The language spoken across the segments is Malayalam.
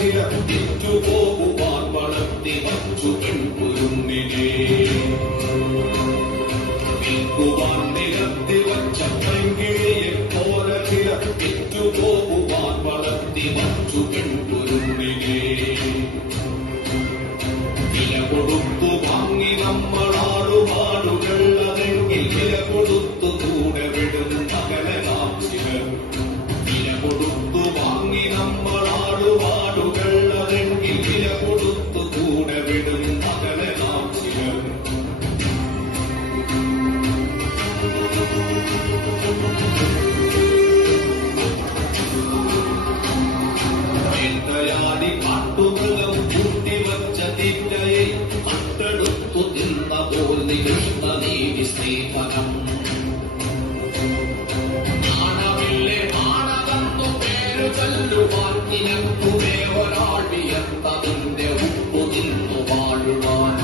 ചില വിറ്റുപോകുവാൻ വളർത്തി വച്ചു പെൺകുരുന്നിനെ വിൽക്കുവാൻ നിരത്തി വച്ച പെൺകിളിയെ പോലെ ചില വിറ്റുപോകുവാൻ വളർത്തി വച്ചു പെൺകുരുന്നിനെ വില കൊടുത്തു വാങ്ങി നമ്മളാടുപാടുകളതെങ്കിൽ വില കൊടുത്തു കൂടെ വിടും മകനാം ചിലർ വില കൊടുത്തു വാങ്ങി നമ്മളാടുപാടുകളതെങ്കിൽ വില കൊടുത്തു കൂടെ വിടും മകനാം ചിലർ വേട്ടയാടി കാട്ടുമൃഗം കൂട്ടിവച്ച തീറ്റയെ കട്ടെടുത്തു തിന്ന പോൽ നികൃഷ്ട നീതി സ്നേഹനം ജ്ഞാനമില്ലേ മാനകന്നു പേരു ചൊല്ലുവാൻ നിനക്കുമേ ഒരാൾ വിയർത്തതിന്റെ ഉപ്പു തിന്നു വാഴുവാൻ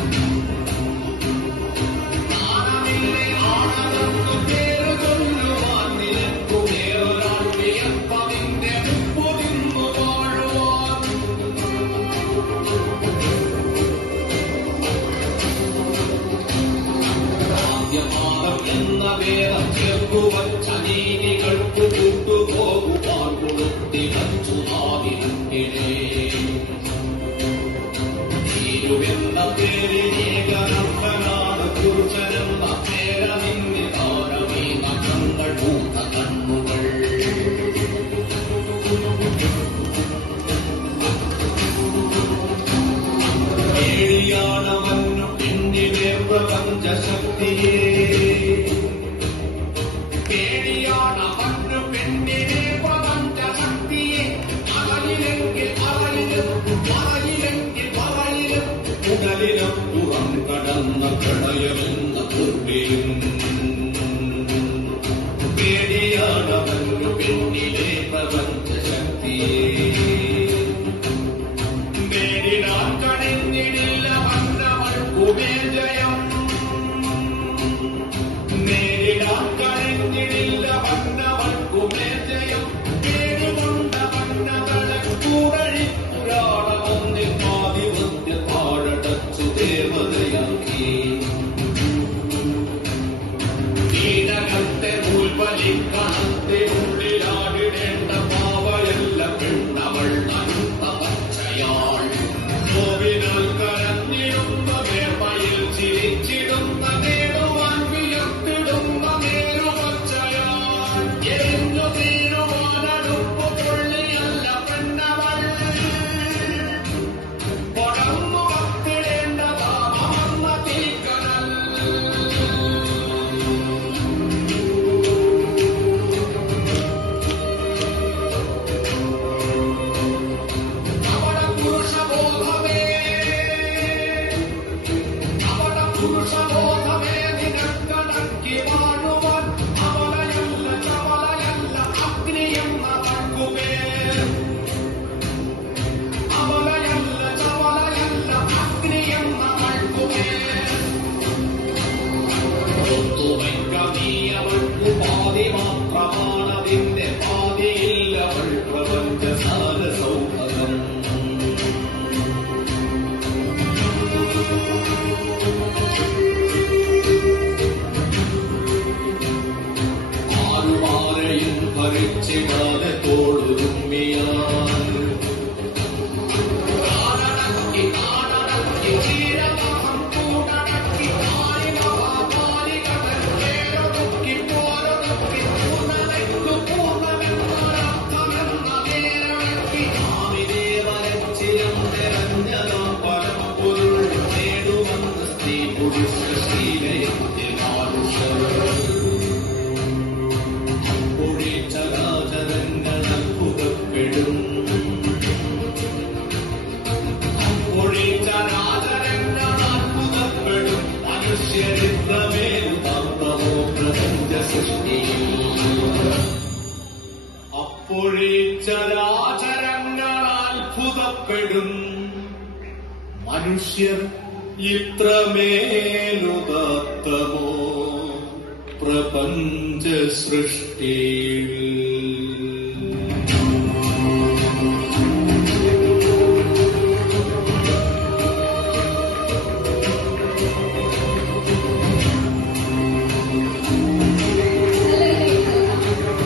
ജ്ഞാനമില്ലേ മാനകന്നു പേരു ചൊല്ലുവാൻ നിനക്കുമേ ഒരാൾ വിയർത്തതിന്റെ ഉപ്പു തിന്നു വാഴുവാൻ ആദ്യപാദം എന്ന വേദം ചേർത്തുവച്ച നീതികൾക്കു കൂട്ടുപോകുവാൻ കൊടുത്തി വച്ചു നാവിനെ തീരുവെന്ന പേരിനേകനർത്തനാണ് പുരുഷനെന്ന പേരനിന്റെ താരമീ നഖങ്ങൾ പൂത്ത കണ്ണുകൾ പേടിയാണവന്നു പിന്നിലെ പ്രപഞ്ചശക്തിയെ പേടിയാണവന്നു പിന്നിലെ പ്രപഞ്ചശക്തിയെ അകലിലെങ്കിൽ അകലിലും പറയിലെങ്കിൽ പറയിലും ഉടലിലും പുറം കടന്ന പ്രളയമെന്ന പൂർവ്വയും പേടിയാണവന്നു പിന്നിലെ പ്രപഞ്ചശക്തിയെ നേരിടാൻ കഴിഞ്ഞിടില്ല വന്നവൾക്കുമേ ജയം നേരിടാൻ കഴിഞ്ഞിടില്ല വന്നവൾക്കുമേ ജയം പേരുകൊണ്ട വന്നകളെ കൂടഴി പുരാണമൊന്നിൽ ആധിപത്യ താഴടച്ചു ദേവതയാക്കി കീടകത്തെ ഉൾവലിക്കണത്തെ ഉള്ളിലാടിടേണ്ട പാവയല്ല പെണ്ണവൾ നനുത്ത പച്ചയാൾ നോവിനാൽ കരഞ്ഞിടുന്ന വേർമയിൽ ചിരിച്ചിടുന്ന നേടുവാൻ വിയർത്തിടുന്ന നേരുപച്ചയാൾ എരിഞ്ഞു തീരുവാനടുപ്പു കൊള്ളിയല്ല പെണ്ണവൾ പടർന്നു കത്തിടേണ്ടതാമന്ന തീക്കനൽ പുരുഷബോധമേ നിനക്കടക്കി വാഴുവാൻ അവളയല്ല ചവളയല്ല അഗ്നിയെന്ന വാക്കുമേ അവളയല്ല ചവളയല്ല അഗ്നിയെന്ന വാക്കുമേ ഒത്തുവയ്ക്ക നീ അവൾക്കു പാതി മാത്രമാണതിന്റെ പാതിയില്ലവൾ പ്രപഞ്ചസാര സൗഭകം ആരുമാരെയും ഭരിച്ചിടാതെ തോളുരുമ്മിയാൽ കാടടക്കി കാടടക്കി ചീരദാഹം കൂടടക്കി കാലികവാലികടൽ കേരൊടുക്കി പോരൊടുക്കി പൂർണ്ണതയ്ക്കു പൂർണ്ണമെന്നൊരർത്ഥമെന്ന നേരടക്കി ആമിനെ വരച്ചിരം നിറഞ്ഞതാം പരമപൊരുൾ നേടുവന്ന സ്ത്രീ പുരുഷ ശീലയത്തിൽ ആരുഷർ ചരാചരങ്ങൾ അത്ഭുതപ്പെടും ചരാചരങ്ങൾ അത്ഭുതപ്പെടും മനുഷ്യരിത്രമേലുതമോ പ്രപഞ്ച സൃഷ്ടിയിൽ അപ്പോഴേ ചരാചരങ്ങൾ അത്ഭുതപ്പെടും മനുഷ്യർ ഇത്രമേലുദാത്തമോ പ്രപഞ്ച സൃഷ്ടിയിൽ